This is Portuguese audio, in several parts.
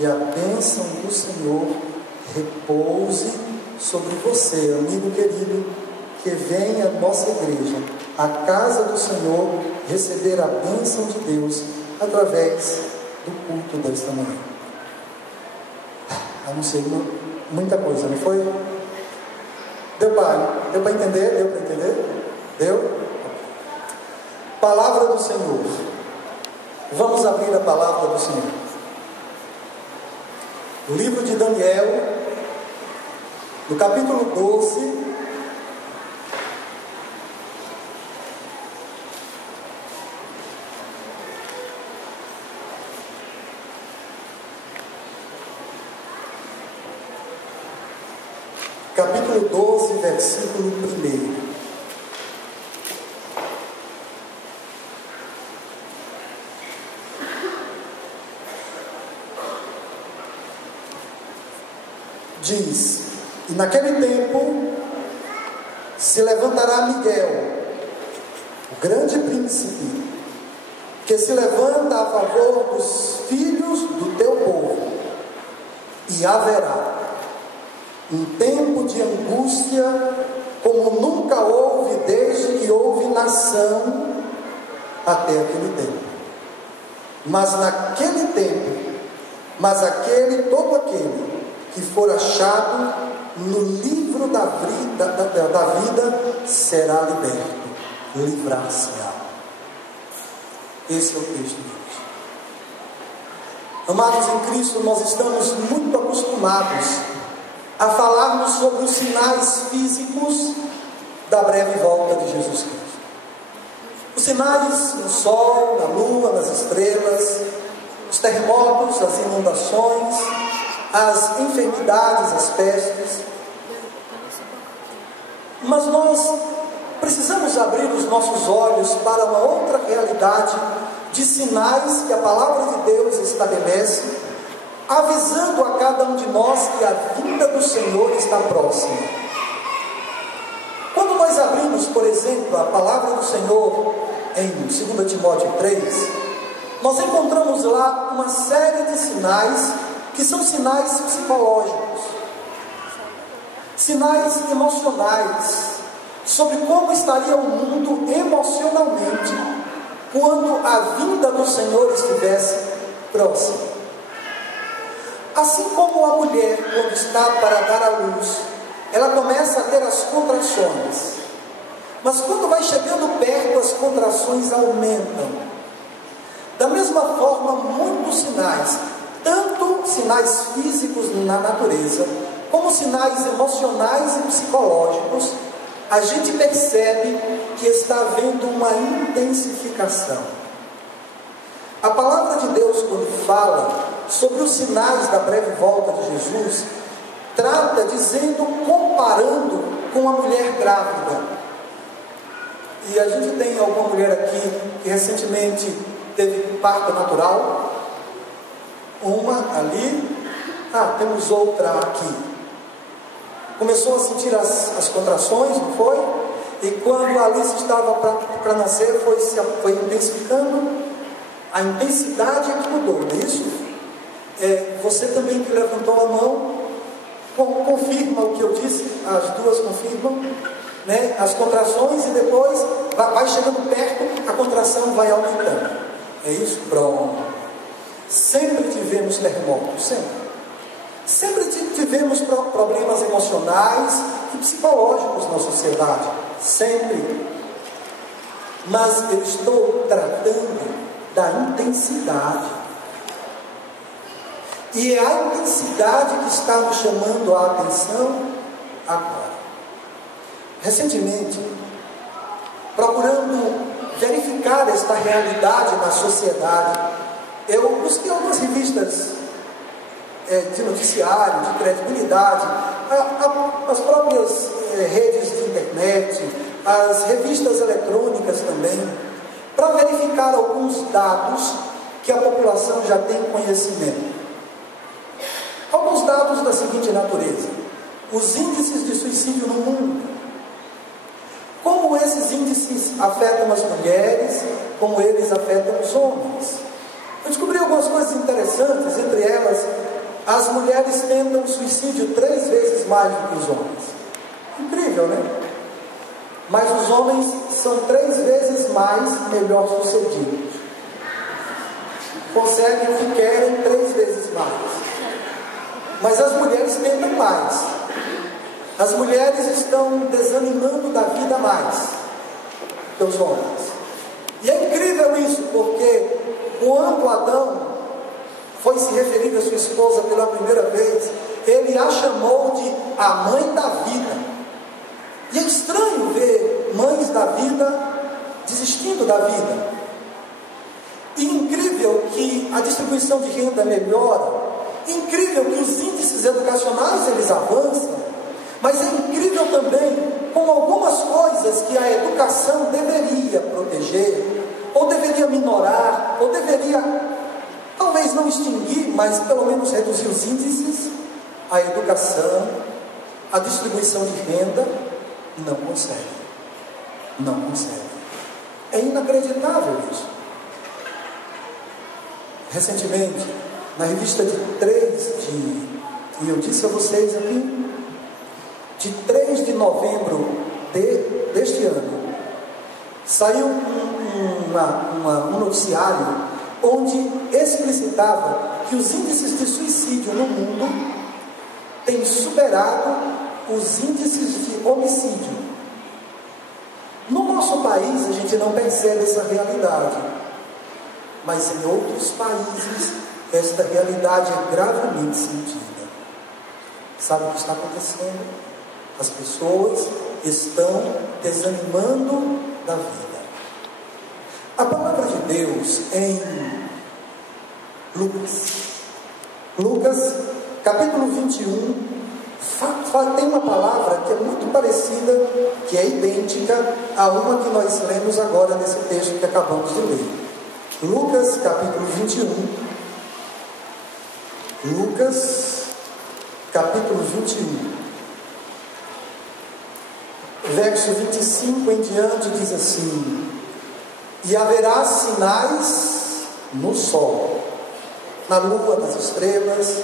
Que a bênção do Senhor repouse sobre você, amigo querido, que vem à nossa igreja, à casa do Senhor, receber a bênção de Deus através do culto desta manhã. Anunciei muita coisa, não foi? Deu para entender? Deu para entender? Deu? Palavra do Senhor. Vamos abrir a palavra do Senhor. O livro de Daniel, no capítulo 12, capítulo 12, versículo 1. Diz: e naquele tempo se levantará Miguel, o grande príncipe, que se levanta a favor dos filhos do teu povo, e haverá um tempo de angústia como nunca houve desde que houve nação até aquele tempo. Mas naquele tempo, todo aquele que for achado no livro da vida será liberto, livrar-se-á. Esse é o texto de hoje. Amados em Cristo, nós estamos muito acostumados a falarmos sobre os sinais físicos da breve volta de Jesus Cristo. Os sinais no sol, na lua, nas estrelas, os terremotos, as inundações, as enfermidades, as pestes. Mas nós precisamos abrir os nossos olhos para uma outra realidade de sinais que a palavra de Deus estabelece, avisando a cada um de nós que a vinda do Senhor está próxima. Quando nós abrimos, por exemplo, a palavra do Senhor em 2 Timóteo 3, nós encontramos lá uma série de sinais que são sinais psicológicos, sinais emocionais, sobre como estaria o mundo emocionalmente quando a vinda do Senhor estivesse próxima. Assim como a mulher, quando está para dar à luz, ela começa a ter as contrações, mas quando vai chegando perto, as contrações aumentam. Da mesma forma, muitos sinais, tanto sinais físicos na natureza, como sinais emocionais e psicológicos, a gente percebe que está havendo uma intensificação. A palavra de Deus, quando fala sobre os sinais da breve volta de Jesus, trata dizendo, comparando com a mulher grávida. E a gente tem alguma mulher aqui que recentemente teve parto natural? Uma ali, temos outra aqui. Começou a sentir as contrações, não foi? E quando a Alice estava para nascer, foi intensificando. A intensidade é que mudou, não é isso? Você também que levantou a mão, confirma o que eu disse, as duas confirmam, né? As contrações, e depois vai chegando perto, a contração vai aumentando. É isso? Pronto. Sempre tivemos terremotos, sempre tivemos problemas emocionais e psicológicos na sociedade, sempre. Mas eu estou tratando da intensidade, e é a intensidade que está nos chamando a atenção agora. Recentemente, procurando verificar esta realidade na sociedade, eu busquei algumas revistas de noticiário, de credibilidade, as próprias redes de internet, as revistas eletrônicas também, para verificar alguns dados que a população já tem conhecimento. Alguns dados da seguinte natureza: os índices de suicídio no mundo, como esses índices afetam as mulheres, como eles afetam os homens. Eu descobri algumas coisas interessantes, entre elas as mulheres tentam suicídio 3 vezes mais do que os homens. Incrível, né? Mas os homens são 3 vezes mais melhor sucedidos. Conseguem o que querem 3 vezes mais. Mas as mulheres tentam mais. As mulheres estão desanimando da vida mais que os homens. E é incrível isso, porque quando Adão foi se referir a sua esposa pela primeira vez, ele a chamou de a mãe da vida. E é estranho ver mães da vida desistindo da vida. E incrível que a distribuição de renda melhora, incrível que os índices educacionais eles avançam, mas é incrível também como algumas coisas que a educação deveria proteger, ou deveria minorar, ou deveria, talvez não extinguir, mas pelo menos reduzir os índices, a educação, a distribuição de renda, não consegue. Não consegue. É inacreditável isso. Recentemente, na revista e eu disse a vocês aqui, de 3 de novembro deste ano, saiu um noticiário onde explicitava que os índices de suicídio no mundo têm superado os índices de homicídio. No nosso país a gente não percebe essa realidade, mas em outros países esta realidade é gravemente sentida. Sabe o que está acontecendo? As pessoas estão desanimando da vida. A palavra de Deus em Lucas capítulo 21, tem uma palavra que é muito parecida, que é idêntica a uma que nós lemos agora nesse texto que acabamos de ler. Lucas capítulo 21. Lucas capítulo 21. Verso 25 em diante diz assim: e haverá sinais no sol, na lua, nas estrelas,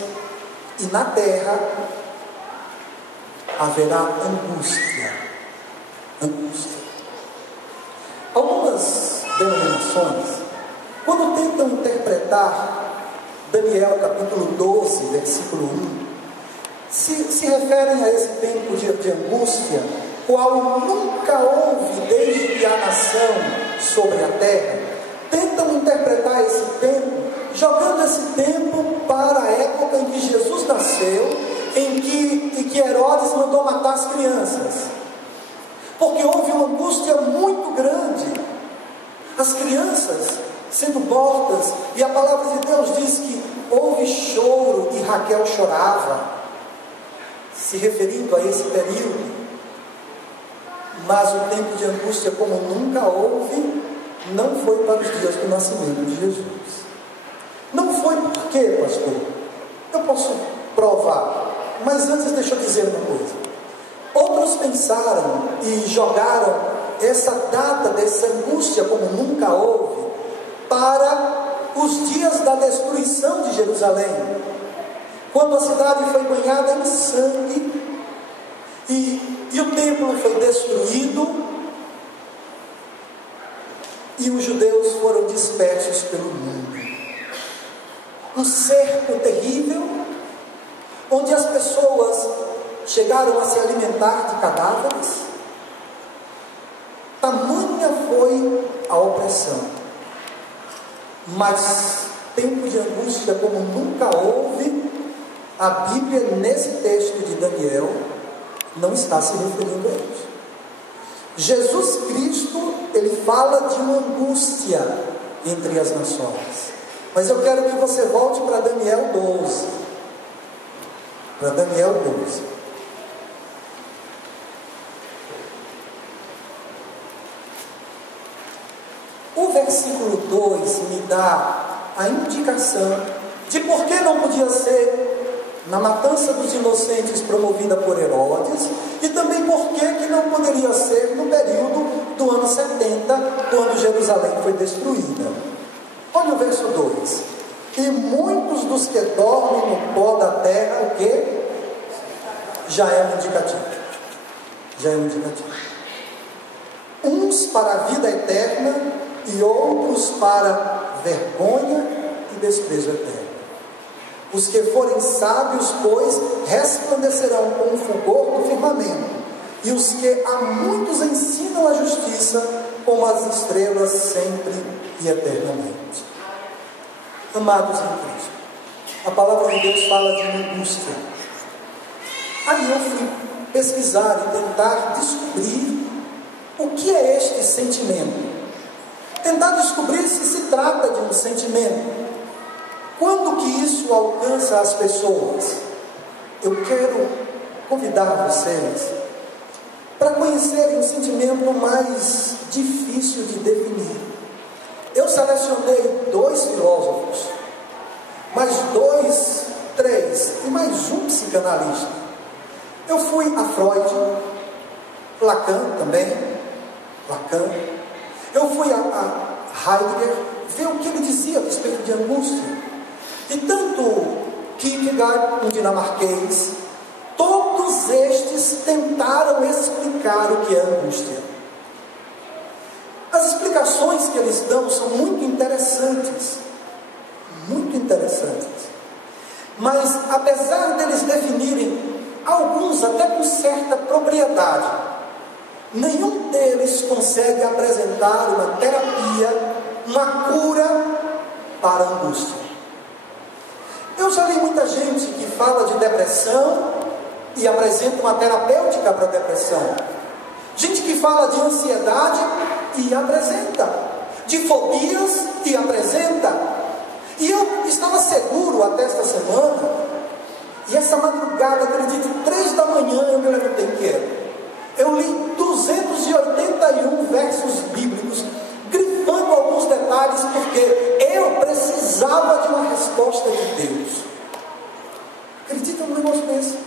e na terra haverá angústia. Algumas denominações, quando tentam interpretar Daniel capítulo 12, versículo 1, se referem a esse tempo de angústia, qual nunca houve desde que há nação sobre a terra. Tentam interpretar esse tempo, jogando esse tempo para a época em que Jesus nasceu, em que Herodes mandou matar as crianças, porque houve uma angústia muito grande, as crianças sendo mortas, e a palavra de Deus diz que houve choro e Raquel chorava, se referindo a esse período. Mas o tempo de angústia como nunca houve, não foi para os dias do nascimento de Jesus. Não foi por quê, pastor? Eu posso provar, mas antes deixa eu dizer uma coisa. Outros pensaram e jogaram essa data dessa angústia como nunca houve para os dias da destruição de Jerusalém, quando a cidade foi banhada em sangue e o templo foi destruído e os judeus foram dispersos pelo mundo. Um cerco terrível, onde as pessoas chegaram a se alimentar de cadáveres. Tamanha foi a opressão. Mas tempo de angústia como nunca houve, a Bíblia nesse texto de Daniel não está se referindo a isso. Jesus Cristo, ele fala de uma angústia entre as nações. Mas eu quero que você volte para Daniel 12. Para Daniel 12. O versículo 2 me dá a indicação de por que não podia ser na matança dos inocentes promovida por Herodes, e também por que não poderia ser no período do ano 70, quando Jerusalém foi destruída. Olha o verso 2. E muitos dos que dormem no pó da terra, o quê? Já é um indicativo. Já é um indicativo. Uns para a vida eterna e outros para vergonha e desprezo eterno. Os que forem sábios, pois, resplandecerão com o fulgor do firmamento, e os que a muitos ensinam a justiça, como as estrelas sempre e eternamente. Amados em Cristo, a palavra de Deus fala de angústia. Aí eu fui pesquisar e tentar descobrir o que é este sentimento. Tentar descobrir se trata de um sentimento. Quando que isso alcança as pessoas? Eu quero convidar vocês para conhecerem um sentimento mais difícil de definir. Eu selecionei 2 filósofos, mais 2, 3 e mais um psicanalista. Eu fui a Freud, Lacan também, Lacan. Eu fui a Heidegger, ver o que ele dizia a respeito de angústia. E tanto Kierkegaard, um dinamarquês, todos estes tentaram explicar o que é angústia. As explicações que eles dão são muito interessantes. Muito interessantes. Mas, apesar deles definirem, alguns até com certa propriedade, nenhum deles consegue apresentar uma terapia, uma cura para a angústia. Eu já li muita gente que fala de depressão e apresenta uma terapêutica para a depressão. Gente que fala de ansiedade e apresenta. De fobias e apresenta. E eu estava seguro até esta semana, e essa madrugada, acredito, 3 da manhã eu me levantei inquieto. Eu li 281 versos bíblicos, grifando alguns detalhes, porque eu precisava de uma resposta de Deus. Acredita num negócio desse?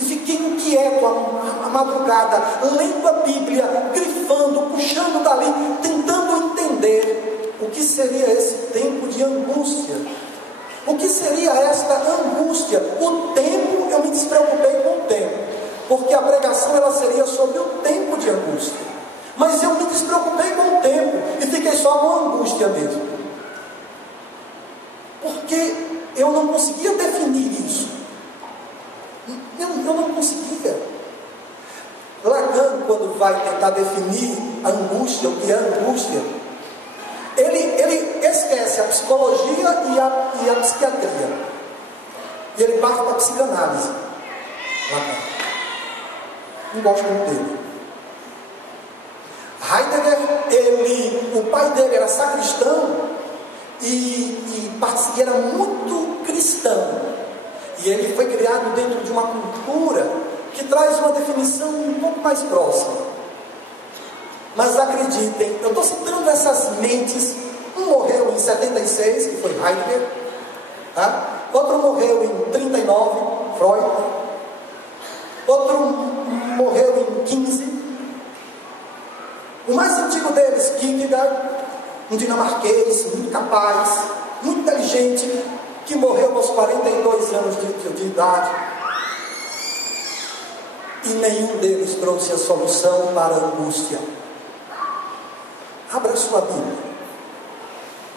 E fiquei inquieto a madrugada, lendo a Bíblia, grifando, puxando dali, tentando entender o que seria esse tempo de angústia. O que seria esta angústia? O tempo, eu me despreocupei com o tempo, porque a pregação ela seria sobre o tempo de angústia. Mas eu me despreocupei com o tempo e fiquei só com a angústia mesmo. Porque eu não conseguia definir isso. Eu não conseguia. Lacan, quando vai tentar definir a angústia, o que é angústia, ele esquece a psicologia e a psiquiatria. E ele parte para a psicanálise. Lacan. Não gosto muito dele. Heidegger, o pai dele era sacristão e era muito cristão. E ele foi criado dentro de uma cultura que traz uma definição um pouco mais próxima. Mas acreditem, eu estou citando essas mentes. Um morreu em 76, que foi Heidegger, tá? Outro morreu em 39, Freud. Outro morreu em 15. O mais antigo deles, Kierkegaard, um dinamarquês, muito capaz, muito inteligente, que morreu aos 42 anos de idade. E nenhum deles trouxe a solução para a angústia. Abra sua Bíblia.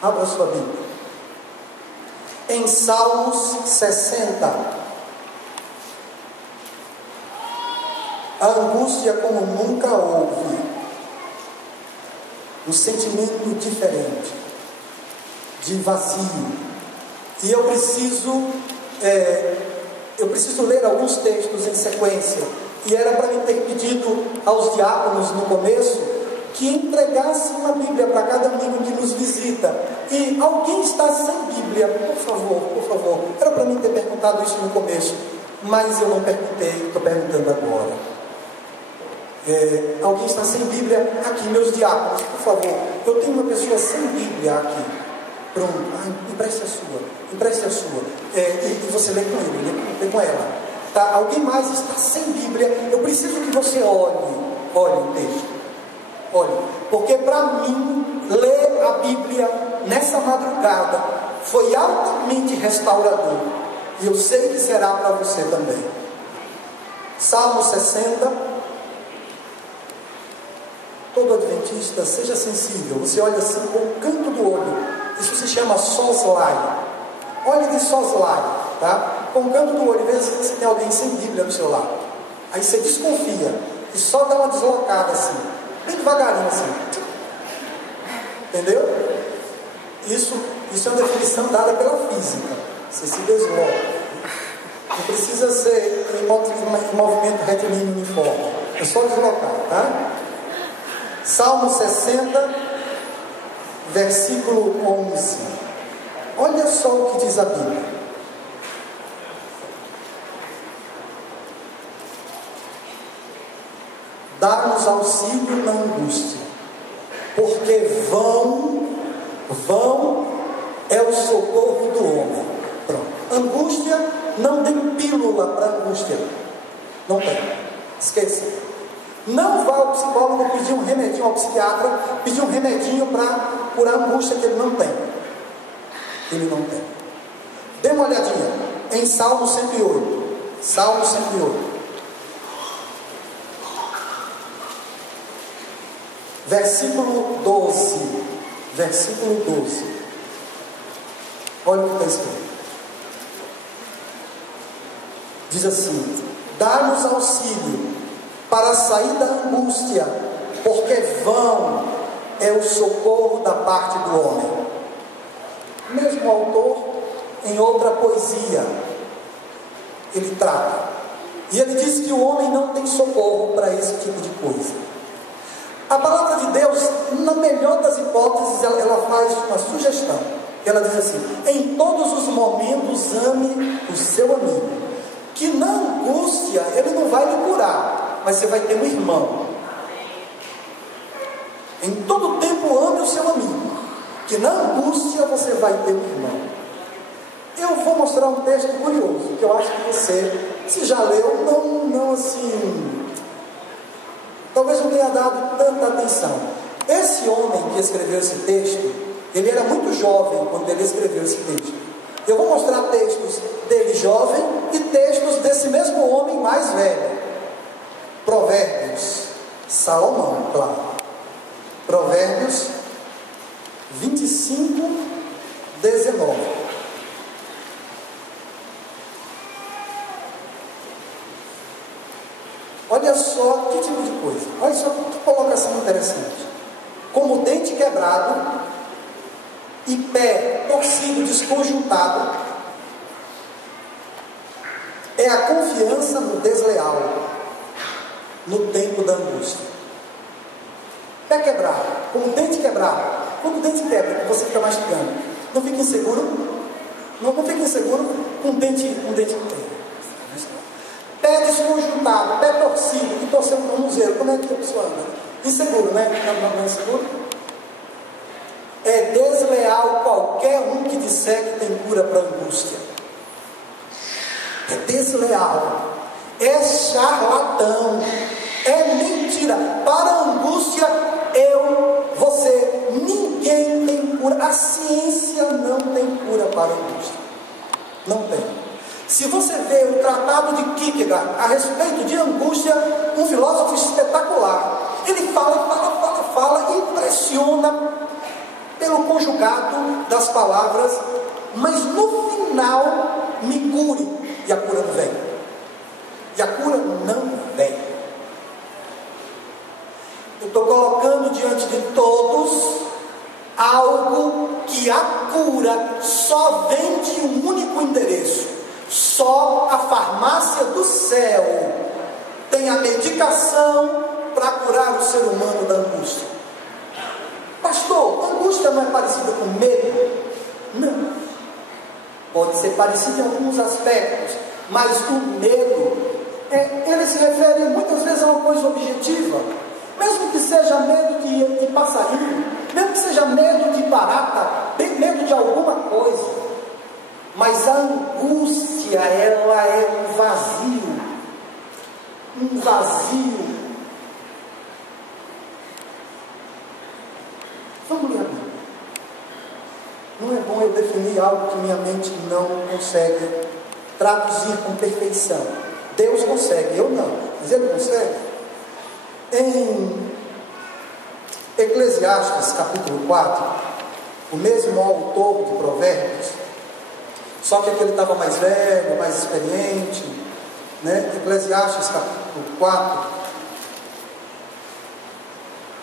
Abra sua Bíblia. Em Salmos 60. A angústia como nunca houve. Um sentimento diferente, de vazio. E eu preciso ler alguns textos em sequência. E era para mim ter pedido aos diáconos no começo que entregasse uma Bíblia para cada amigo que nos visita. E alguém está sem Bíblia, por favor. Era para mim ter perguntado isso no começo, mas eu não perguntei, estou perguntando agora. Alguém está sem Bíblia aqui, meus diáconos, por favor. Eu tenho uma pessoa sem Bíblia aqui. Pronto, empreste a sua. E você lê com ele, lê com ela. Tá? Alguém mais está sem Bíblia. Eu preciso que você olhe o texto. Olhe, porque para mim, ler a Bíblia nessa madrugada foi altamente restaurador, e eu sei que será para você também. Salmo 60. Todo adventista, seja sensível. Você olha assim com o canto do olho. Isso se chama soslaio. Olhe de soslaio, tá? Com o canto do olho, veja se você tem alguém sem Bíblia do seu lado. Aí você desconfia e só dá uma deslocada assim, bem devagarinho assim. Entendeu? Isso é uma definição dada pela física. Você se desloca. Não precisa ser em movimento retilíneo uniforme. É só deslocar, tá? Salmo 60, versículo 11. Olha só o que diz a Bíblia. Dá-nos auxílio na angústia, porque vão é o socorro do homem. Pronto. Angústia, não tem pílula para angústia. Não tem. Esqueça. Não vá ao psicólogo pedir um remedinho, ao psiquiatra pedir um remedinho para curar a angústia que ele não tem. Ele não tem. Dê uma olhadinha em Salmo 108. Salmo 108. Versículo 12. Versículo 12. Olha o que está escrito. Diz assim: dá-nos auxílio para sair da angústia, porque vão é o socorro da parte do homem. Mesmo autor, em outra poesia, ele trata. E ele diz que o homem não tem socorro para esse tipo de coisa. A palavra de Deus, na melhor das hipóteses, ela faz uma sugestão. Ela diz assim: em todos os momentos ame o seu amigo, que na angústia ele não vai lhe curar, mas você vai ter um irmão. Em todo tempo ame o seu amigo, que na angústia você vai ter um irmão. Eu vou mostrar um texto curioso, que eu acho que você, se já leu, não assim, talvez não tenha dado tanta atenção. Esse homem que escreveu esse texto, ele era muito jovem quando ele escreveu esse texto. Eu vou mostrar textos dele jovem e textos desse mesmo homem mais velho. Provérbios, Salomão, claro. Provérbios 25, 19. Olha só que tipo de coisa. Olha só que colocação interessante. Como dente quebrado e pé torcido, desconjuntado, é a confiança no desleal, no tempo da angústia. Pé quebrado, como dente quebrado. Quando o dente quebra, você fica mastigando, não fica inseguro? Não fica inseguro com um dente pé desconjuntado, pé torcido, que torceu um tornozelo. Como é que a pessoa anda? Inseguro, né? Não é inseguro? É desleal qualquer um que disser que tem cura para a angústia. É desleal, é charlatão, é mentira. Para a angústia, você, ninguém tem cura. A ciência não tem cura para a angústia. Não tem. Se você vê o tratado de Kierkegaard a respeito de angústia, um filósofo espetacular, ele fala, impressiona pelo conjugado das palavras, mas no final, me cure, e a cura não vem. E a cura não vem. Eu estou colocando diante de todos algo que a cura só vem de um único endereço. Só a farmácia do céu tem a medicação para curar o ser humano da angústia. Pastor, angústia não é parecida com medo? Não. Pode ser parecida em alguns aspectos, mas o medo, ele se refere muitas vezes a uma coisa objetiva. Mesmo que seja medo de passarinho, mesmo que seja medo de barata, medo de alguma coisa. Mas a angústia, ela é um vazio. Um vazio. Vamos ler a Bíblia. Não é bom eu definir algo que minha mente não consegue traduzir com perfeição. Deus consegue, eu não, mas Ele consegue. Em Eclesiastes capítulo 4, o mesmo autor de Provérbios, só que aquele estava mais velho, mais experiente, né? Eclesiastes capítulo 4,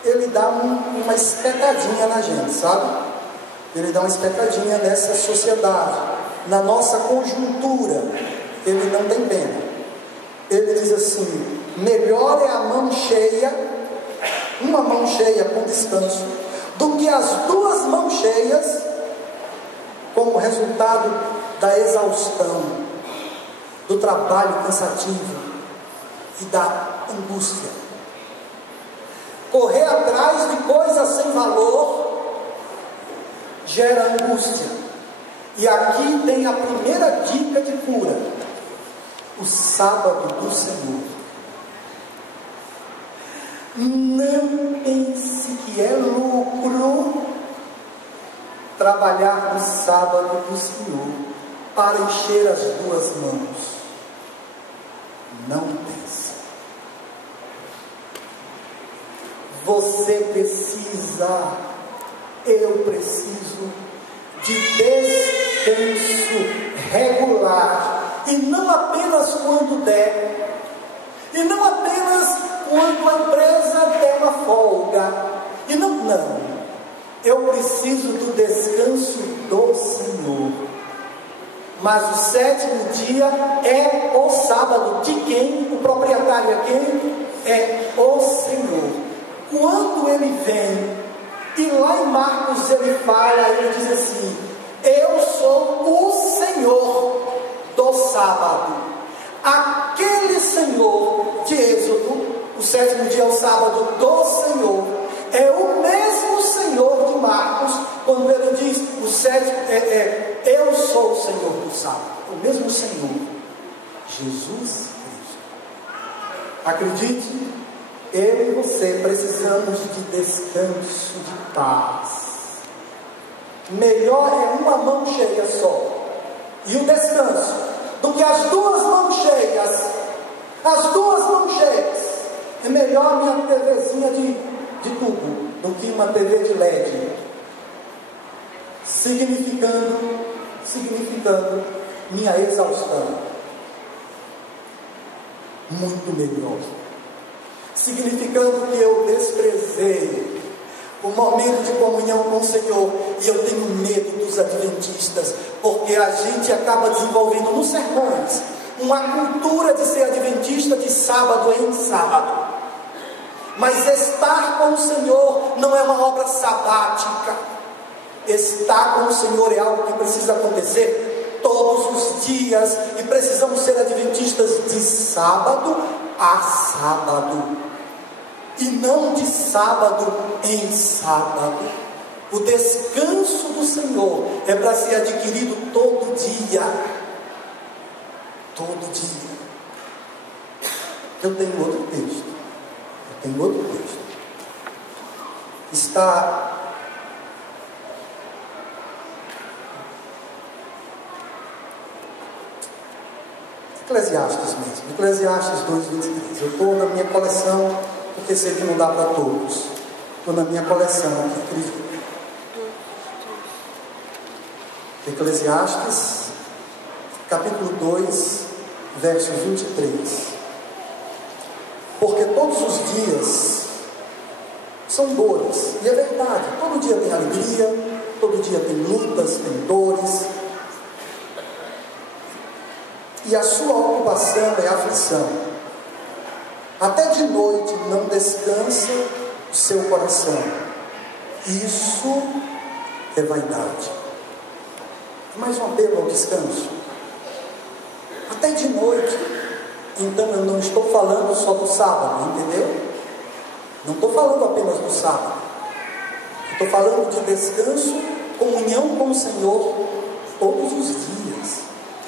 ele dá uma espetadinha na gente, sabe? Ele dá uma espetadinha nessa sociedade, na nossa conjuntura. Ele não tem pena. Ele diz assim: melhor é a mão cheia, uma mão cheia com descanso, do que as duas mãos cheias, como resultado da exaustão, do trabalho cansativo e da angústia. Correr atrás de coisas sem valor gera angústia. E aqui tem a primeira dica de cura: o sábado do Senhor. Não pense que é lucro trabalhar no sábado do Senhor para encher as duas mãos. Não pense. Você precisa, eu preciso de descanso regular, e não apenas quando der, e não apenas quando a empresa der uma folga, e não, eu preciso do descanso do Senhor. Mas o sétimo dia é o sábado. De quem? O proprietário é quem? É o Senhor. Quando ele vem, e lá em Marcos ele fala, ele diz assim: eu sou o Senhor do sábado. Aquele Senhor de Êxodo, o sétimo dia é o sábado do Senhor, é o mesmo Senhor de Marcos, quando ele diz o sétimo, eu sou o Senhor do sábado. O mesmo Senhor, Jesus Cristo. Acredite, eu e você precisamos de descanso, de paz. Melhor é uma mão cheia só, e o descanso, do que as duas mãos cheias. As duas mãos cheias. É melhor minha TVzinha de tubo do que uma TV de LED. Significando minha exaustão. Muito melhor. Significando que eu desprezei o momento de comunhão com o Senhor. E eu tenho medo dos adventistas, porque a gente acaba desenvolvendo nos sermões uma cultura de ser adventista de sábado em sábado. Mas estar com o Senhor não é uma obra sabática. Estar com o Senhor é algo que precisa acontecer todos os dias, e precisamos ser adventistas de sábado a sábado, e não de sábado em sábado. O descanso do Senhor é para ser adquirido todo dia. Todo dia. Eu tenho outro texto. Está Eclesiastes mesmo, Eclesiastes 2:23. Eu estou na minha coleção, porque sei que não dá para todos. Estou na minha coleção aqui, acredito. Eclesiastes, capítulo 2, verso 23. Porque todos os dias são dores, e é verdade, todo dia tem alegria, todo dia tem lutas, tem dores, e a sua ocupação é a aflição. Até de noite não descansa o seu coração. Isso é vaidade. Mais um apelo ao descanso. Até de noite. Então eu não estou falando só do sábado, entendeu? Não estou falando apenas do sábado. Estou falando de descanso, comunhão com o Senhor todos os dias.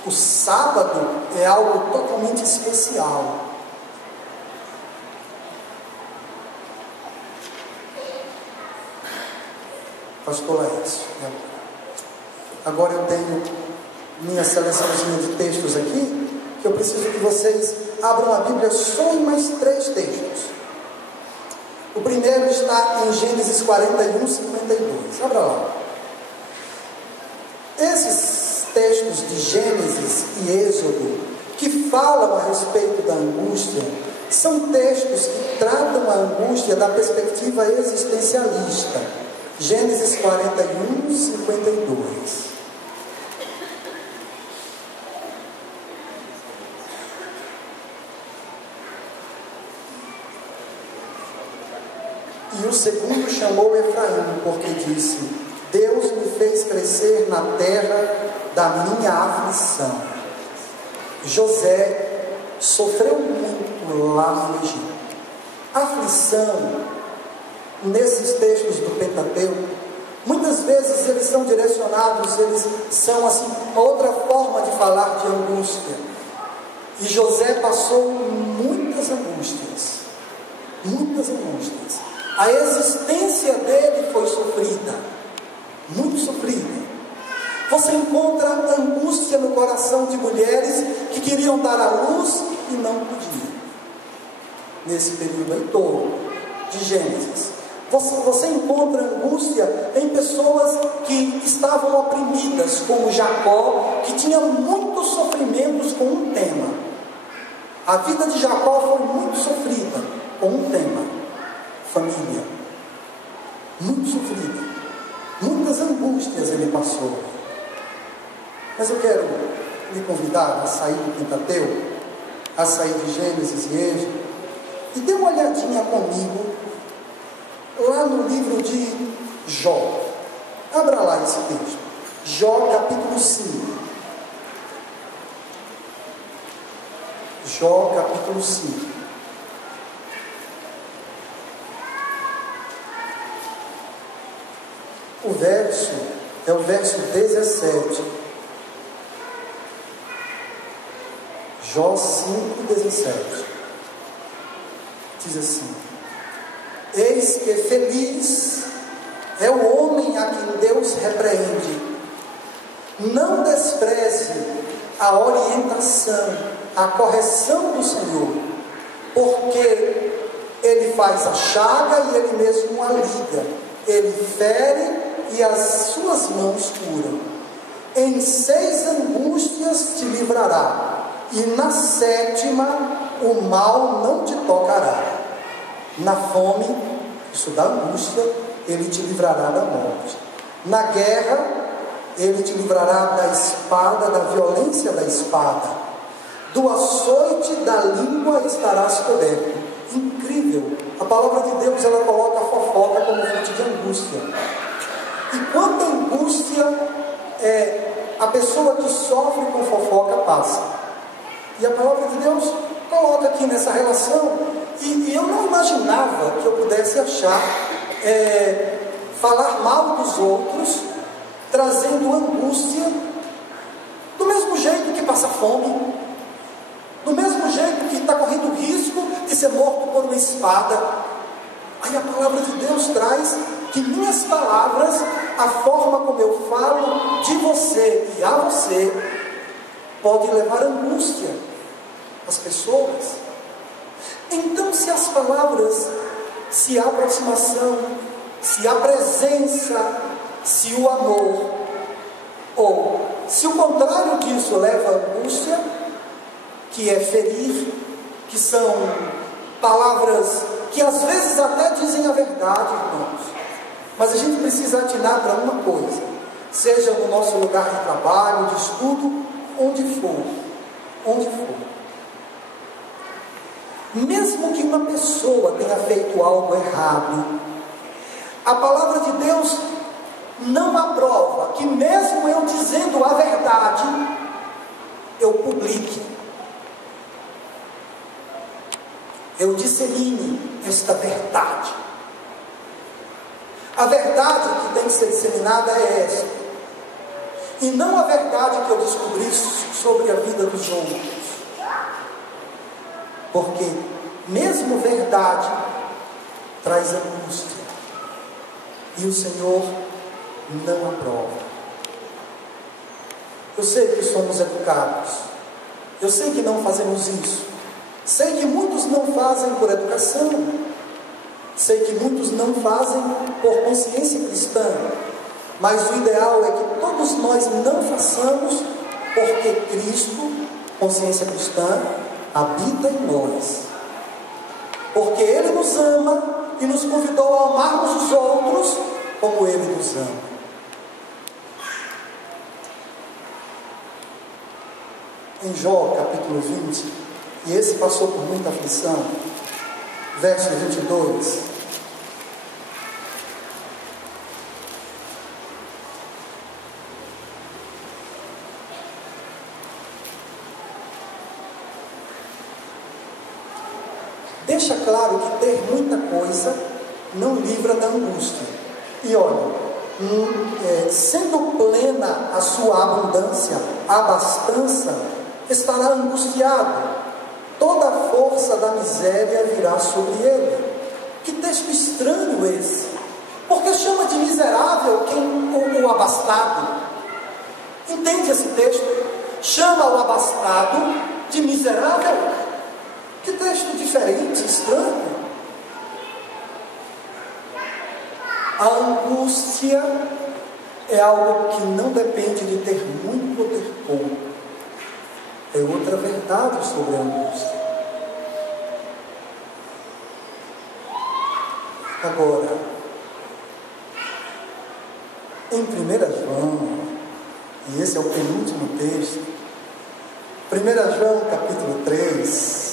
O sábado é algo totalmente especial. Pastor Laércio, Agora eu tenho minha seleçãozinha de textos aqui, que eu preciso que vocês abram a Bíblia só em mais 3 textos. O primeiro está em Gênesis 41, 52. Abra lá. Esses textos de Gênesis e Êxodo, que falam a respeito da angústia, são textos que tratam a angústia da perspectiva existencialista. Gênesis 41, 52. E o segundo chamou Efraim, porque disse: Deus me fez crescer na terra da minha aflição. José sofreu muito lá no Egito. Aflição, nesses textos do Pentateuco, muitas vezes eles são direcionados, eles são assim, outra forma de falar de angústia. E José passou muitas angústias. Muitas angústias. A existência dele foi sofrida, muito sofrida. Você encontra angústia no coração de mulheres que queriam dar à luz e não podiam. Nesse período aí todo de Gênesis, você encontra angústia em pessoas que estavam oprimidas, como Jacó, que tinha muitos sofrimentos com um tema. A vida de Jacó foi muito sofrida com um tema: família. Muito sofrida. Muitas angústias ele passou. Mas eu quero lhe convidar a sair do Pentateuco, a sair de Gênesis e Êxodo, e dê uma olhadinha comigo lá no livro de Jó. Abra lá esse texto. Jó capítulo 5. Jó capítulo 5. O verso é o verso 17. Jó 5:17. Diz assim: Eis que feliz é o homem a quem Deus repreende. Não despreze a orientação, a correção do Senhor, porque Ele faz a chaga e Ele mesmo a liga. Ele fere e as suas mãos curam. Em 6 angústias te livrará, e na 7ª o mal não te tocará. Na fome, isso da angústia, ele te livrará da morte. Na guerra, ele te livrará da espada, da violência da espada. Do açoite da língua estarás coberto. Incrível! A palavra de Deus, ela coloca a fofoca como fonte de angústia. E quando a angústia a pessoa que sofre com fofoca passa. E a palavra de Deus coloca aqui nessa relação. E eu não imaginava que eu pudesse achar, falar mal dos outros, trazendo angústia, do mesmo jeito que passa fome, do mesmo jeito que está correndo risco de ser morto por uma espada. Aí a palavra de Deus traz que minhas palavras, a forma como eu falo de você e a você, pode levar angústia às pessoas. Então, se as palavras, se a aproximação, se a presença, se o amor, ou se o contrário disso leva à angústia, que é ferir, que são palavras que às vezes até dizem a verdade, irmãos, mas a gente precisa atinar para uma coisa, seja no nosso lugar de trabalho, de estudo, onde for. Mesmo que uma pessoa tenha feito algo errado, a palavra de Deus não aprova que mesmo eu dizendo a verdade, eu publique, eu dissemine esta verdade. A verdade que tem que ser disseminada é esta, e não a verdade que eu descobri sobre a vida dos outros. Porque mesmo verdade traz angústia, e o Senhor não aprova. Eu sei que somos educados. Eu sei que não fazemos isso. Sei que muitos não fazem por educação. Sei que muitos não fazem por consciência cristã. Mas o ideal é que todos nós não façamos, porque Cristo, consciência cristã, habita em nós. Porque Ele nos ama e nos convidou a amarmos os outros como Ele nos ama. Em Jó, capítulo 20, e esse passou por muita aflição, verso 22. Deixa claro que ter muita coisa não livra da angústia. E olha, sendo plena a sua abundância, abastança, estará angustiado. Toda a força da miséria virá sobre ele. Que texto estranho esse! Porque chama de miserável o abastado. Entende esse texto? Chama o abastado de miserável. Que texto diferente, estranho. A angústia é algo que não depende de ter muito ou ter pouco. É outra verdade sobre a angústia. Agora, em 1 João, e esse é o penúltimo texto, 1 João capítulo 3,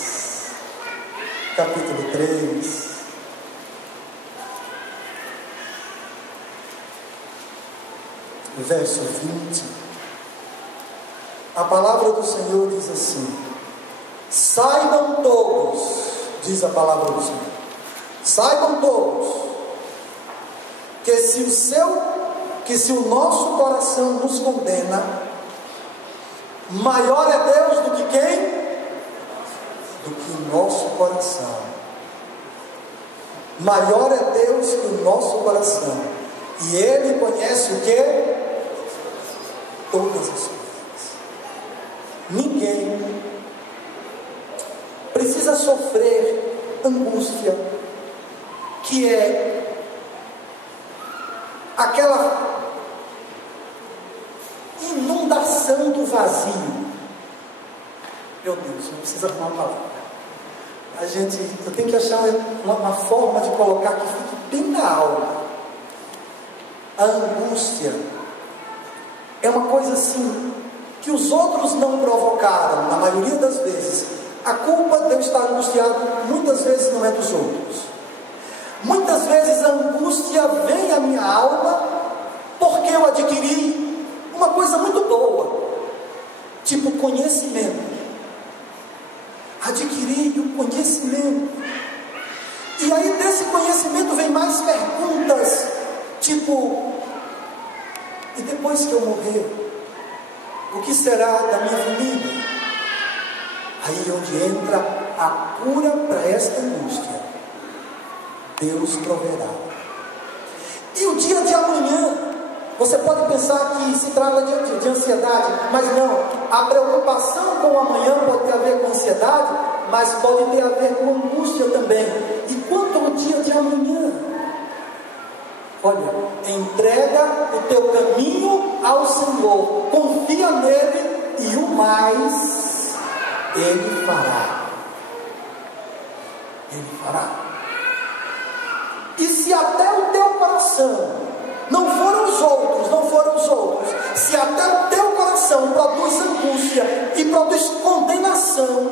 verso 20, a palavra do Senhor diz assim: saibam todos, diz a palavra do Senhor, saibam todos, que se o nosso coração nos condena, maior é Deus do que quem? Do que o nosso coração. Maior é Deus que o nosso coração. E Ele conhece o que? Todas as coisas. Ninguém precisa sofrer angústia, que é aquela inundação do vazio. Meu Deus, não precisa arrumar uma palavra. Eu tenho que achar uma forma de colocar que fique bem na alma. A angústia é uma coisa assim que os outros não provocaram, na maioria das vezes. A culpa de eu estar angustiado muitas vezes não é dos outros. Muitas vezes a angústia vem à minha alma porque eu adquiri uma coisa muito boa, tipo conhecimento. Adquiri o conhecimento, e aí desse conhecimento vem mais perguntas, tipo: e depois que eu morrer, o que será da minha família? Aí é onde entra a cura para esta angústia. Deus proverá. E o dia de amanhã, você pode pensar que se trata de ansiedade, mas não. A preocupação com o amanhã pode ter a ver com ansiedade, mas pode ter a ver com angústia também. E quanto ao dia de amanhã? Olha, entrega o teu caminho ao Senhor, confia nele e o mais Ele fará. Ele fará. E se até o teu coração, não foram os outros, se até o teu coração produz angústia e produz condenação,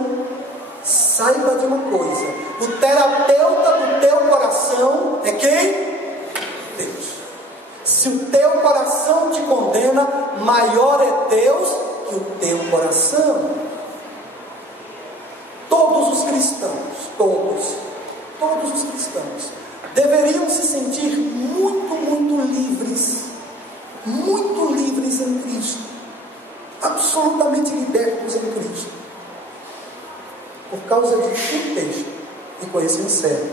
saiba de uma coisa: o terapeuta do teu coração é quem? Deus. Se o teu coração te condena, maior é Deus que o teu coração. Todos os cristãos, todos os cristãos deveriam se sentir muito livres em Cristo, absolutamente libertos em Cristo, por causa de um texto, e com esse encerro,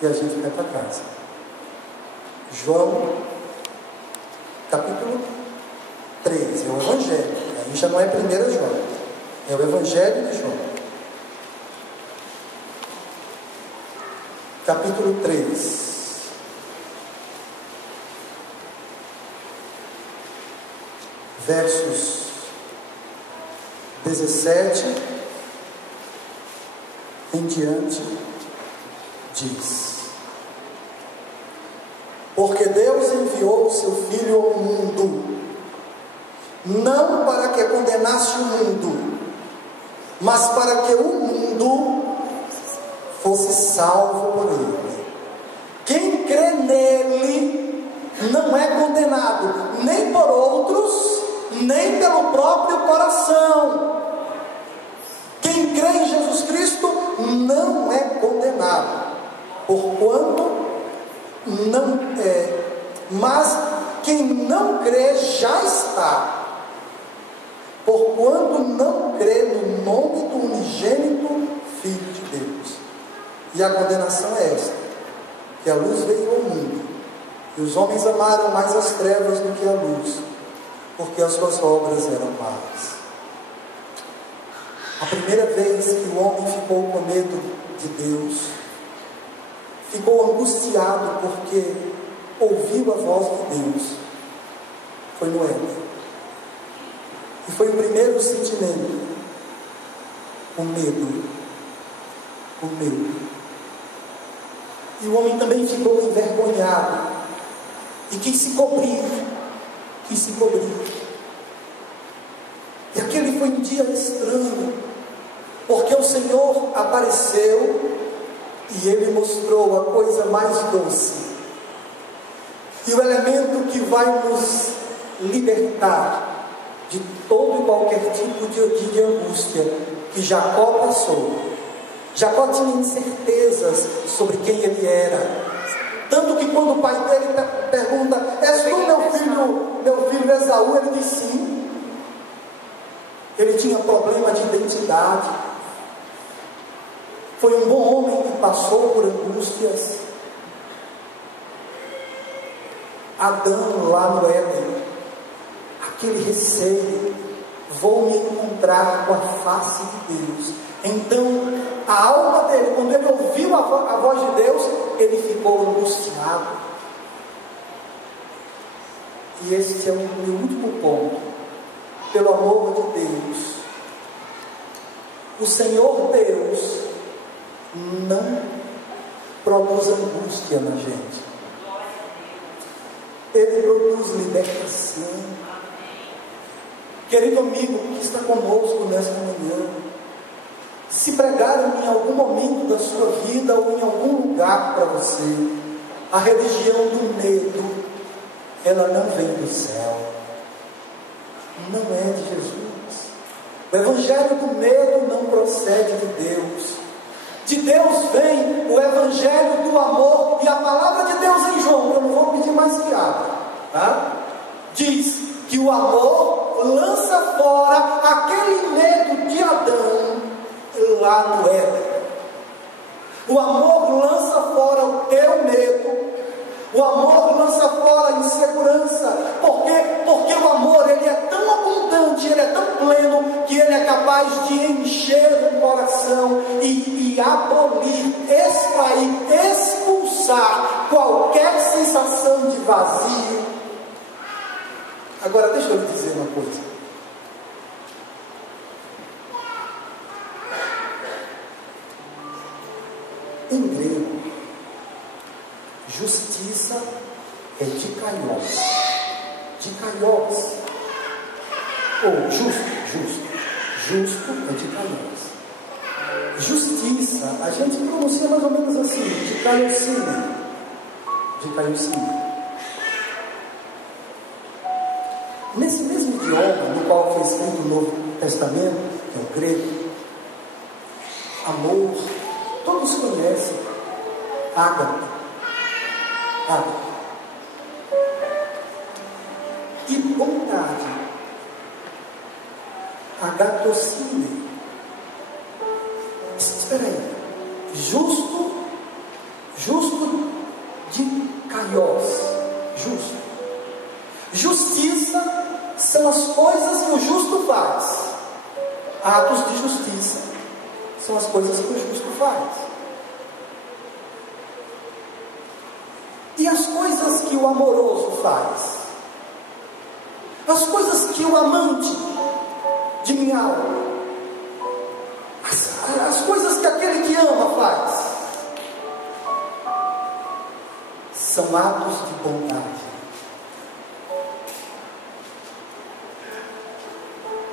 e a gente vai para casa. João capítulo 13, é o Evangelho, aí Aqui já não é 1 João, é o Evangelho de João. Capítulo 3. Versos 17 em diante, diz: porque Deus enviou o seu Filho ao mundo, não para que condenasse o mundo, mas para que o mundo fosse salvo por ele. Quem crê nele não é condenado, nem por outros, nem pelo próprio coração. Quem crê em Jesus Cristo não é condenado, porquanto não é, mas quem não crê já está, porquanto não crê no nome do unigênito Filho de Deus. E a condenação é esta, que a luz veio ao mundo, e os homens amaram mais as trevas do que a luz, porque as suas obras eram más. A primeira vez que o homem ficou com medo de Deus, ficou angustiado porque ouviu a voz de Deus, foi no Éden. E foi o primeiro sentimento, o medo. O medo. E o homem também ficou envergonhado e quis se cobrir. E aquele foi um dia estranho, porque o Senhor apareceu e Ele mostrou a coisa mais doce, e o elemento que vai nos libertar de todo e qualquer tipo de angústia que Jacó passou. Jacó tinha incertezas sobre quem ele era, tanto que quando o pai dele pergunta: és tu meu filho Esaú? Ele diz sim. Ele tinha problema de identidade. Foi um bom homem que passou por angústias. Adão lá no Éden, aquele receio: vou me encontrar com a face de Deus. Então a alma dele, quando ele ouviu a voz de Deus, ele ficou angustiado. E esse é o meu último ponto. Pelo amor de Deus, o Senhor Deus não produz angústia na gente, Ele produz libertação. Querido amigo que está conosco nesta manhã, se pregaram em algum momento da sua vida ou em algum lugar para você, a religião do medo, ela não vem do céu, não é de Jesus. O evangelho do medo não procede de Deus. De Deus vem o evangelho do amor. E a palavra de Deus em João, eu não vou pedir mais que abra, tá? Diz que o amor lança fora aquele medo de Adão lá no Éden. O amor lança fora o teu medo. O amor lança fora a insegurança. Porque o amor, ele é tão abundante, ele é tão pleno, que ele é capaz de encher o coração e abolir, extrair, expulsar qualquer sensação de vazio. Agora deixa eu lhe dizer uma coisa. Em grego, justiça é dikaios. Dikaios. Ou justo é dikaios. Justiça, a gente pronuncia mais ou menos assim, dikaiosine. Nesse mesmo idioma no qual foi escrito o Novo Testamento, que é o grego, amor, todos conhecem, ágape. E bondade, agatocine. Espera aí, justo de kaios, justo. Justiça são as coisas que o justo faz. Atos de justiça são as coisas que o justo faz. E as coisas que o amoroso faz? As coisas que o amante de minha alma, as coisas que aquele que ama faz, são atos de bondade.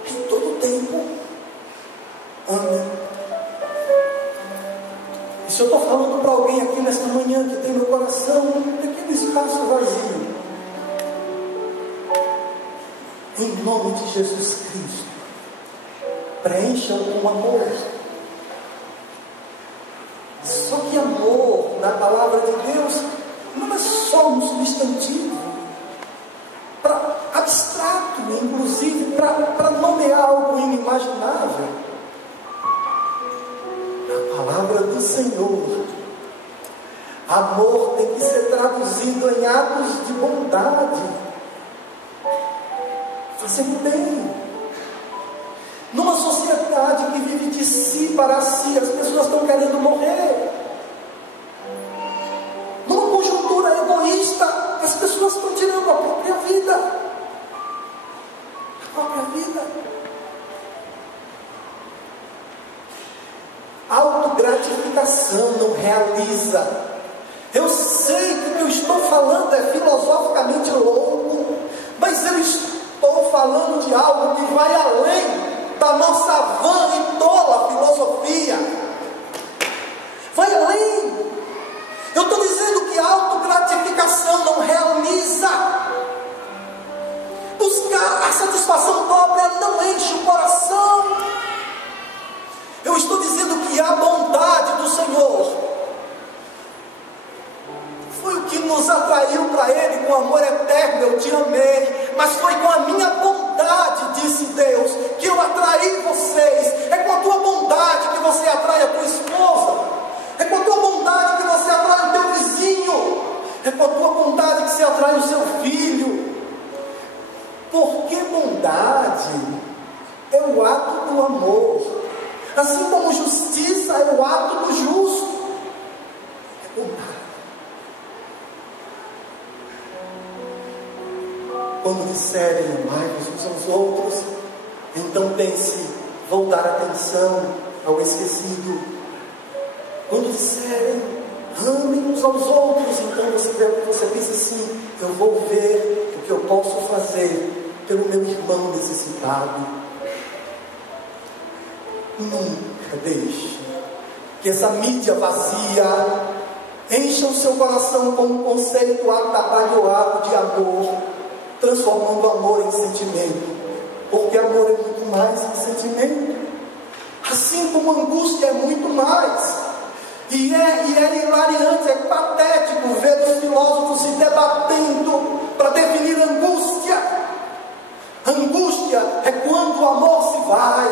Em todo tempo, ame. E se eu estou falando para alguém aqui nesta manhã que tem no coração um pequeno espaço vazio, em nome de Jesus Cristo, preencha-o com amor. Só que amor, na palavra de Deus, não é só um substantivo abstrato, inclusive para nomear algo inimaginável. Na palavra do Senhor, amor tem que ser traduzido em atos de bondade, fazer bem. Numa sociedade que vive de si para si, as pessoas estão querendo morrer. Numa conjuntura egoísta, as pessoas estão tirando a própria vida. A própria vida. Autogratificação não realiza. Eu sei que o que eu estou falando é filosoficamente louco, mas eu estou falando de algo que vai além da nossa vã e tola filosofia. Vai além. Eu estou dizendo que a autogratificação não realiza. Buscar a satisfação própria não enche o coração. Eu estou dizendo que a bondade do Senhor foi o que nos atraiu para Ele com amor eterno. Eu te amei, mas foi com a minha bondade, disse Deus, que eu atraí vocês. É com a tua bondade que você atrai a tua esposa, é com a tua bondade que você atrai o teu vizinho, é com a tua bondade que você atrai o seu filho. Porque bondade é o ato do amor, assim como justiça é o ato do justo. É bondade. Quando disserem amai-vos uns aos outros, então pense, vou dar atenção ao esquecido. Quando disserem amem uns aos outros, então você pensa assim, eu vou ver o que eu posso fazer pelo meu irmão necessitado. Nunca deixe que essa mídia vazia encha o seu coração com um conceito atabalhoado de amor, transformando o amor em sentimento, porque amor é muito mais que sentimento, assim como angústia é muito mais. E é hilariante, é patético ver os filósofos se debatendo para definir angústia. Angústia é quando o amor se vai,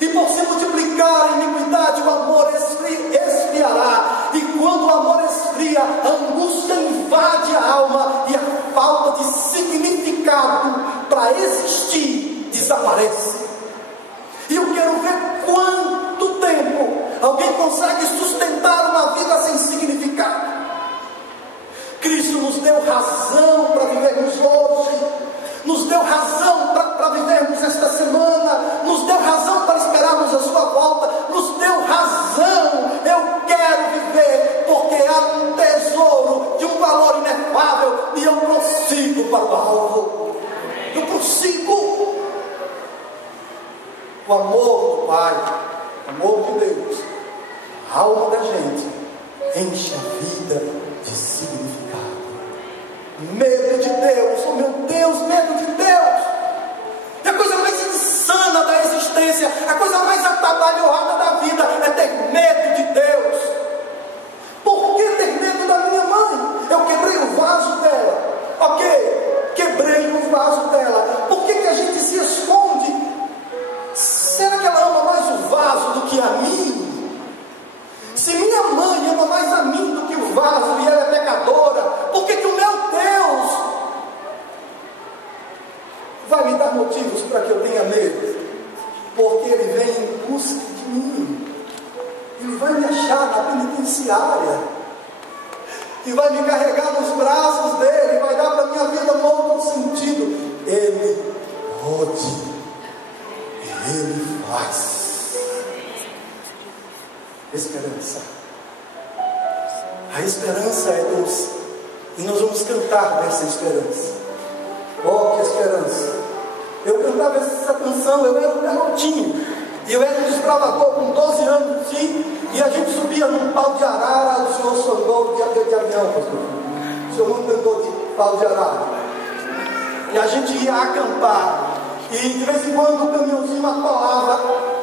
e por se multiplicar a iniquidade, o amor esfriará. E quando o amor esfria, a angústia invade a alma, e a falta de significado para existir desaparece. E eu quero ver quanto tempo alguém consegue sustentar uma vida sem significado. Cristo nos deu razão para vivermos hoje, nos deu razão para vivermos esta semana, nos deu razão para esperarmos a sua volta, nos deu razão. Eu quero viver porque há um tesouro de um valor inefável e eu prossigo para o alvo. Eu prossigo. O amor do Pai, o amor de Deus, a alma da gente enche a vida de significado. Medo de Deus, oh meu Deus, medo de Deus é a coisa mais insana da existência, a coisa mais atabalhoada da vida é ter medo de Deus. Por que ter medo da minha mãe? Eu quebrei o vaso dela, ok, quebrei o vaso dela. Por que a gente se esconde? Será que ela ama mais o vaso do que a mim? Se minha mãe ama mais a mim do que o vaso e ela é pecadora, por que o meu Deus vai e vai me carregar nos braços dele, vai dar para a minha vida um outro sentido. Ele pode e ele faz. Esperança. A esperança é doce, e nós vamos cantar dessa esperança. Oh, que esperança! Eu cantava essa canção, eu era um garotinho, e eu era um desbravador com 12 anos, sim, e a gente subia num pau de arara. O senhor sondou de avião, pastor. O senhor não cantou de pau de arara. E a gente ia acampar, e de vez em quando o caminhãozinho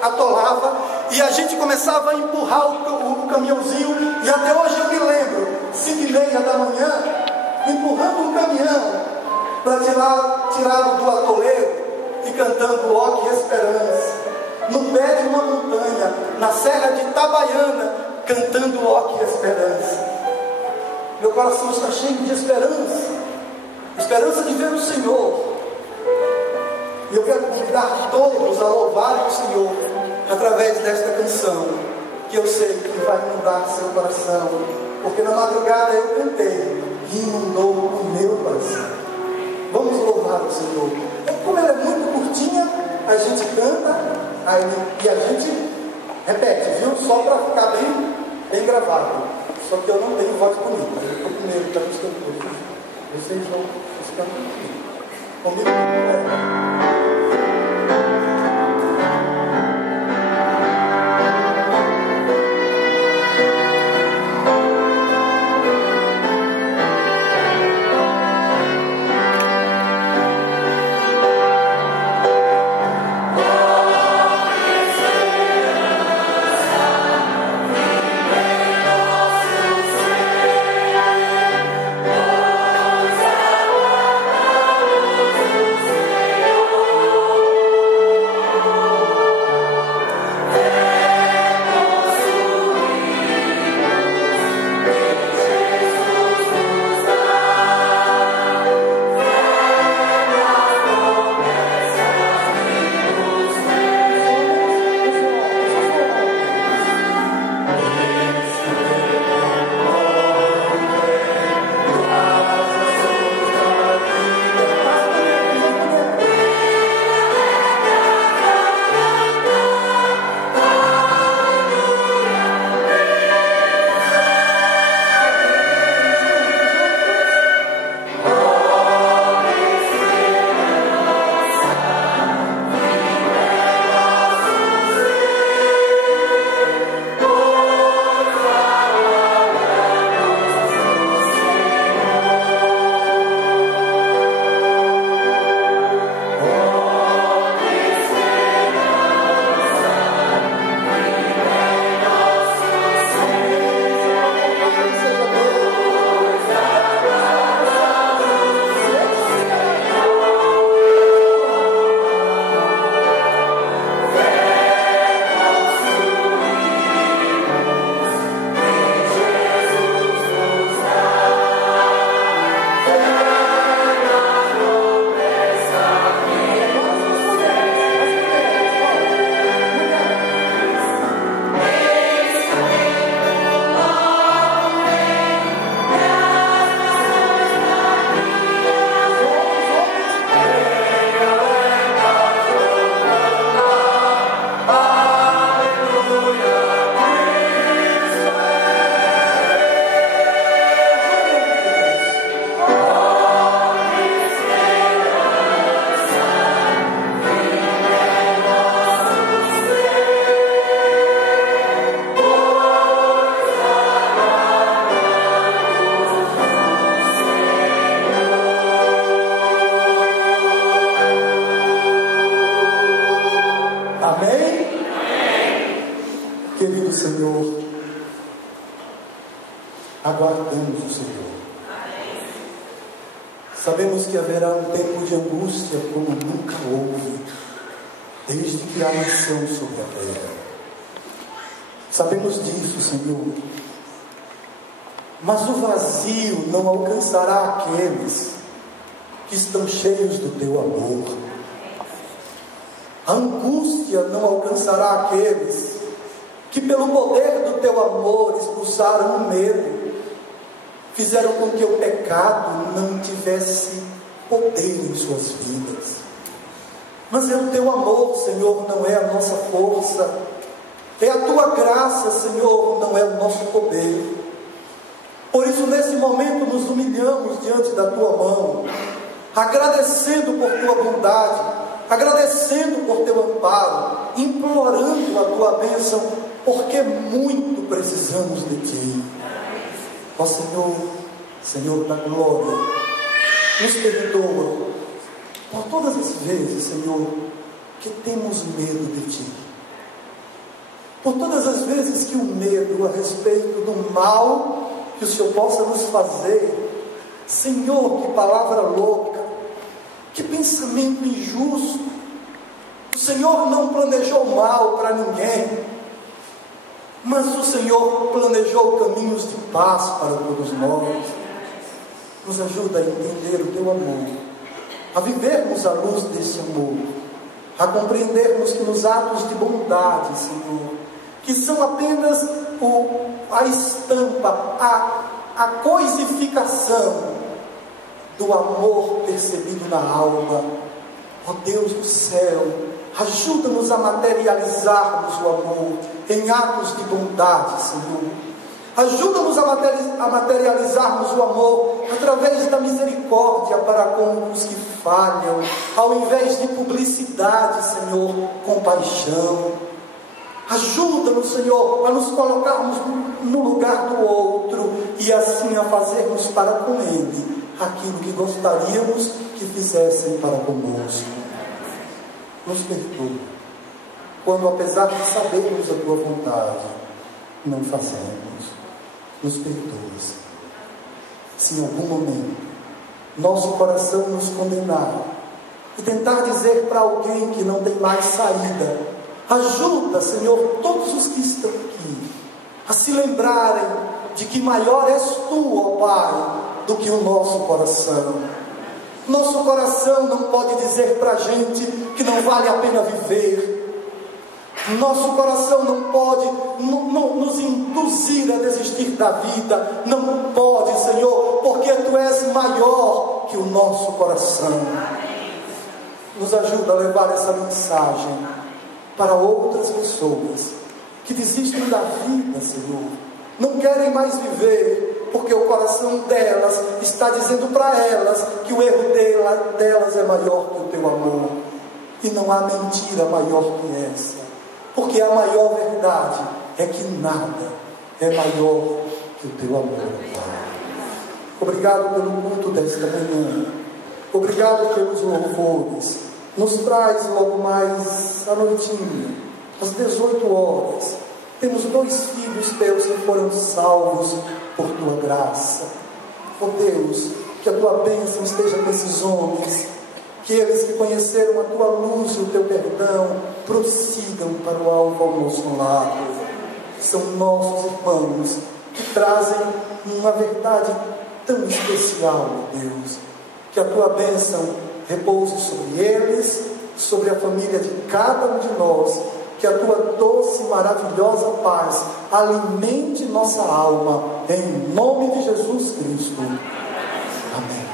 atolava, e a gente começava a empurrar o caminhãozinho, e até hoje eu me lembro, 5h30 da manhã, empurrando um caminhão para tirá-lo do atoleiro e cantando "Ó que esperança", no pé de uma montanha, na serra de Itabaiana, cantando "Ó que esperança". Meu coração está cheio de esperança, esperança de ver o Senhor. E eu quero convidar todos a louvarem o Senhor através desta canção, que eu sei que vai mudar seu coração, porque na madrugada eu cantei e inundou o meu coração. Vamos louvar o Senhor. Como ela é muito curtinha, a gente canta e a gente repete, viu? Só para ficar bem gravado. Só que eu não tenho voz bonita. Eu estou com medo dos cantores. Vocês vão ficar comigo. Querido Senhor, aguardamos o Senhor. Sabemos que haverá um tempo de angústia como nunca houve, desde que há nação sobre a terra. Sabemos disso, Senhor. Mas o vazio não alcançará aqueles que estão cheios do Teu amor. A angústia não alcançará aqueles que pelo poder do Teu amor expulsaram o medo, fizeram com que o pecado não tivesse poder em suas vidas. Mas é o teu amor, Senhor, não é a nossa força. É a tua graça, Senhor, não é o nosso poder. Por isso, nesse momento, nos humilhamos diante da tua mão, agradecendo por tua bondade, agradecendo por teu amparo, implorando a tua bênção, porque muito precisamos de ti. Ó Senhor, Senhor da glória, nos perdoa por todas as vezes, Senhor, que temos medo de ti. Por todas as vezes que o medo a respeito do mal que o Senhor possa nos fazer, Senhor, que palavra louca, que pensamento injusto. O Senhor não planejou mal para ninguém, mas o Senhor planejou caminhos de paz para todos nós. Nos ajuda a entender o teu amor, a vivermos à luz desse amor, a compreendermos que nos atos de bondade, Senhor, que são apenas a estampa, a coisificação do amor percebido na alma. Ó Deus do céu, ajuda-nos a materializarmos o amor em atos de bondade, Senhor. Ajuda-nos a materializarmos o amor através da misericórdia para com os que falham, ao invés de publicidade, Senhor, compaixão. Ajuda-nos, Senhor, a nos colocarmos no lugar do outro e assim a fazermos para com ele aquilo que gostaríamos que fizessem para conosco. Nos perdoa quando, apesar de sabermos a tua vontade, não fazemos. Nos perdoa, Senhor. Se em algum momento nosso coração nos condenar e tentar dizer para alguém que não tem mais saída, ajuda, Senhor, todos os que estão aqui a se lembrarem de que maior és tu, ó Pai, do que o nosso coração. Nosso coração não pode dizer para a gente que não vale a pena viver. Nosso coração não pode nos induzir a desistir da vida. Não pode, Senhor, porque tu és maior que o nosso coração. Nos ajuda a levar essa mensagem para outras pessoas que desistem da vida, Senhor, não querem mais viver, porque o coração delas está dizendo para elas que o erro delas é maior que o teu amor. E não há mentira maior que essa, porque a maior verdade é que nada é maior que o teu amor, Pai. Obrigado pelo culto desta manhã, obrigado pelos louvores. Nos traz logo mais à noitinha, às 18 horas. Temos 2 filhos teus que foram salvos por tua graça. Oh Deus, que a tua bênção esteja com esses homens, que eles que conheceram a tua luz e o teu perdão prossigam para o alvo ao nosso lado. São nossos irmãos que trazem uma verdade tão especial, oh Deus. Que a tua bênção repouse sobre eles, sobre a família de cada um de nós, que a tua doce e maravilhosa paz alimente nossa alma, em nome de Jesus Cristo. Amém.